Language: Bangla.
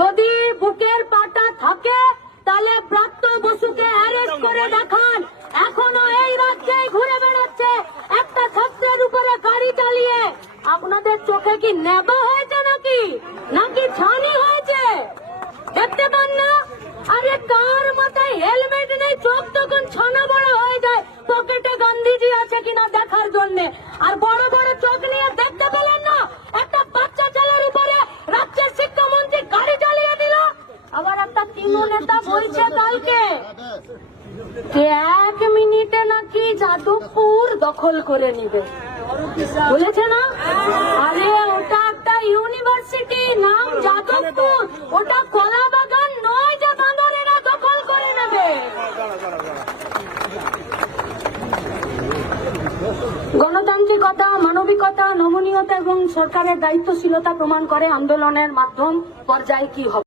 যদি বুকের পাটা থাকে তাহলে ব্রাত্য বসুকে অ্যারেস্ট করে দেখান। এখনো এই রাজ্যে ঘুরে বেড়াচ্ছে একটা ছাত্রের উপরে গাড়ি চালিয়ে। আপনাদের চোখে কি নেবা হয়েছে নাকি নাকি ছানি হয়েছে? দেখতে পান না? আরে কার মাথায় হেলমেট নেই, চোখ তখন ছানা বড় হয়ে যায় পকেটে গান্ধীজি আছে কিনা দেখার জন্য। আর বড় বড় চোখ নিয়ে দেখতে পেলেন না একটা বাচ্চা ছেলের উপরে রাজ্যের শিক্ষামন্ত্রী গাড়ি চালিয়ে দিল। আবার একটা তৃণমূল নেতা বলছে কালকে 1 মিনিটে নাকি যাদবপুর দখল করে নিবে, বলেছে না? আরে ওটা একটা ইউনিভার্সিটি, নাম যাদবপুর, ওটা কলা বাগান নয় যে বাঁদরেরা দখল করে নেবে। গণতান্ত্রিকতা, মানবিকতা, নমনীয়তা এবং সরকারের দায়িত্বশীলতা প্রমাণ করে আন্দোলনের মাধ্যম পর্যায়ে কি হবে।